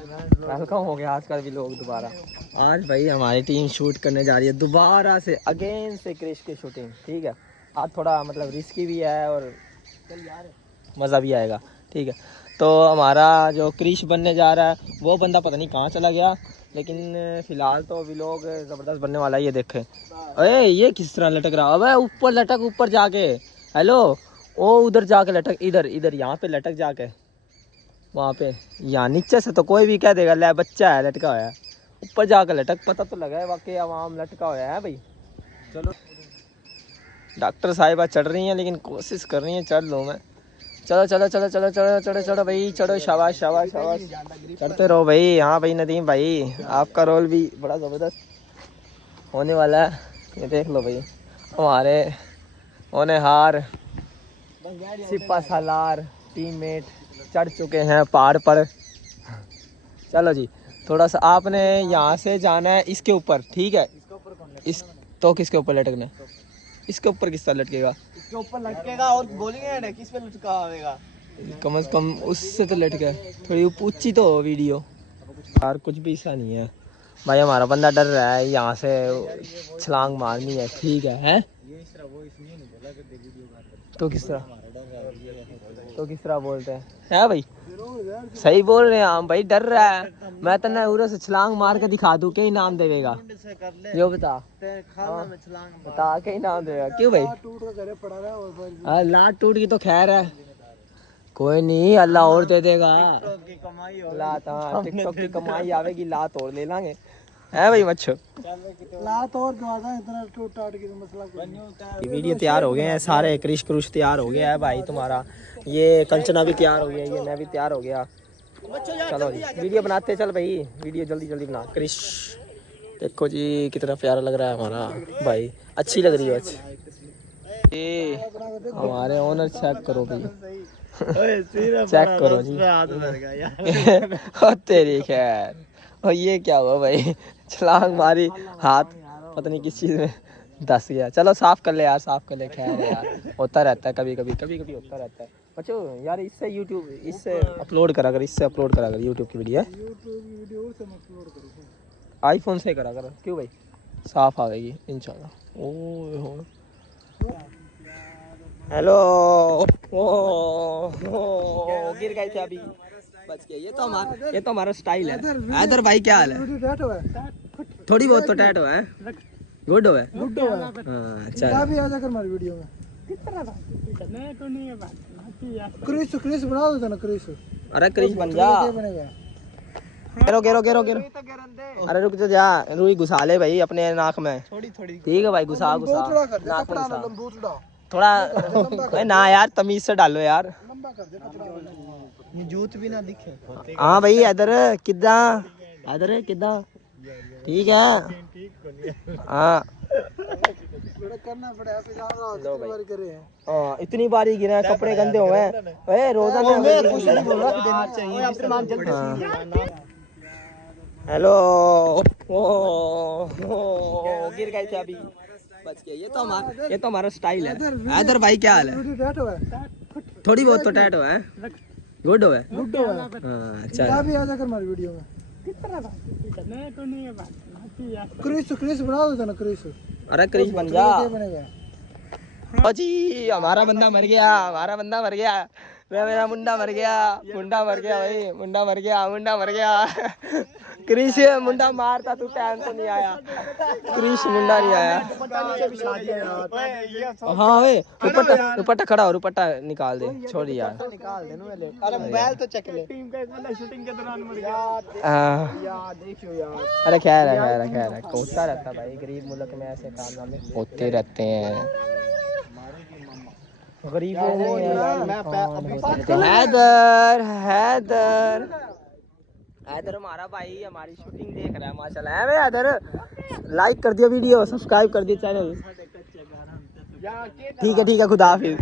Welcome हो गया आज का भी लोग दोबारा। आज भाई हमारी टीम शूट करने जा रही है दोबारा से, अगेन से क्रिश की शूटिंग। ठीक है, आज थोड़ा मतलब रिस्की भी है और मज़ा भी आएगा। ठीक है, तो हमारा जो क्रिश बनने जा रहा है वो बंदा पता नहीं कहाँ चला गया, लेकिन फ़िलहाल तो व्लॉग ज़बरदस्त बनने वाला है। ये देखें, अरे ये किस तरह लटक रहा है। अबे ऊपर लटक, ऊपर जाके। हेलो, ओ उधर जाके लटक, इधर इधर यहाँ पे लटक जाके, वहाँ पे। यहाँ नीचे से तो कोई भी कह देगा ले बच्चा है लटका हुआ है, ऊपर जाकर लटक, पता तो लगा है वाकई आवाम लटका हुआ है भाई। चलो, डॉक्टर साहिबा चढ़ रही हैं लेकिन कोशिश कर रही हैं चढ़ लूँ मैं। चलो चलो चलो चलो चलो चलो चलो भाई, चढ़ो, शाबाश शाबाश शाबाश, चढ़ते रहो भाई। हाँ भाई नदीम भाई, आपका रोल भी बड़ा ज़बरदस्त होने वाला है। ये देख लो भाई, हमारे होनहार सिपा सालार टीममेट चढ़ चुके हैं पहाड़ पर। चलो जी, थोड़ा सा आपने यहाँ से जाना है इसके ऊपर। ठीक है, इस तो किसके ऊपर लटकना है? इसके ऊपर किस तरह लटकेगा? इसके ऊपर लटकेगा और बोलेंगे किस पे लटका आएगा। कम से कम उससे तो लटके, थोड़ी ऊंची तो हो वीडियो यार। कुछ भी ऐसा नहीं है भाई, हमारा बंदा डर रहा है यहाँ से छलांग मारनी है। ठीक है? तो किस तरह बोलते हैं भाई? सही बोल रहे हैं हम भाई, डर रहा है। मैं तो ना उधर से छलांग मार के दिखा दूं, के इनाम देगा जो बता, बता के इनाम देगा। क्यों भाई? लाट टूट की तो खैर है, कोई नहीं, अल्लाह और दे देगा। लात, हाँ टिकटॉक की कमाई आवेगी, लात और ले लांगे, है भाई मच्छो। लात और इतना टूट टाट की मसला। वीडियो तैयार हो गए हैं सारे, क्रिश क्रुश तैयार हो गया है भाई तुम्हारा, ये कंचना भी तैयार हो गया, ये मैं भी तैयार हो गया। चलो जी वीडियो बनाते चल भाई, वीडियो जल्दी जल्दी बना। क्रिश देखो जी कितना प्यारा लग रहा है हमारा भाई, अच्छी लग रही है अच्छी। ये हमारे ओनर चेक करो भाई, चेक करो जी। और तेरी खैर, और ये क्या हुआ भाई, छलांग मारी, हाथ पता नहीं किस चीज़ में धस गया। चलो साफ कर ले यार, साफ कर ले, खैर है यार, होता रहता है कभी कभी होता रहता है बच्चों यार। इससे यूट्यूब, इससे अपलोड करा कर, इससे अपलोड करा कर यूट्यूब की वीडियो, आईफोन से करा कर। क्यों भाई? साफ आएगी इंशाल्लाह। ओ हेलो, ओ गिर गए थे अभी, बच गए। ये तो हमारा स्टाइल है। हैदर भाई क्या हाल है? थोड़ी बहुत तो टैट हुआ है, गुड हुआ है। हाँ चल, क्रिश बना दो ना क्रिश। अरे क्रिश बन जा, गेरो। अरे रुक जा, रुई घुसा ले भाई अपने नाक में। ठीक है भाई, घुसा नाक में घुसा थोड़ा ना यार, तमीज से डालो यार, जूत भी ना दिखे। हाँ भाई इधर किदा, ठीक है। हाँ करना हाँ, इतनी बारी गिरा, कपड़े गंदे हुए हैं रोजा। हेलो, गिर गए थे अभी, बच गए। ये तो हमारा स्टाइल है। हैदर भाई क्या हाल है? थोड़ी बहुत तो टैट हुआ है, गुड हुआ है। हाँ चल, क्रिश बना दो ना क्रिश। अरे क्रिश बन जा। ओ जी हमारा बंदा मर गया, मेरा मुंडा मर गया भाई। क्रिश मुंडा मारता, तू टाइम तो नहीं आया, क्रिश मुंडा नहीं आया। हाँ वे रुपट्टा खड़ा हो, रुपट्टा निकाल दे, छोड़ यार। अरे बैल तो चेक ले, टीम का एक बंदा शूटिंग के दौरान मर गया यार, देखियो यार। अरे खैर है, होता रहता भाई, गरीब मुल्क में ऐसे कारनामे होते रहते हैं। गरीबों में हैदर हमारा भाई हमारी शूटिंग देख रहा है माशाल्लाह। है हैदर, लाइक कर दिया वीडियो, सब्सक्राइब कर दिया चैनल। ठीक है खुदा हाफिज।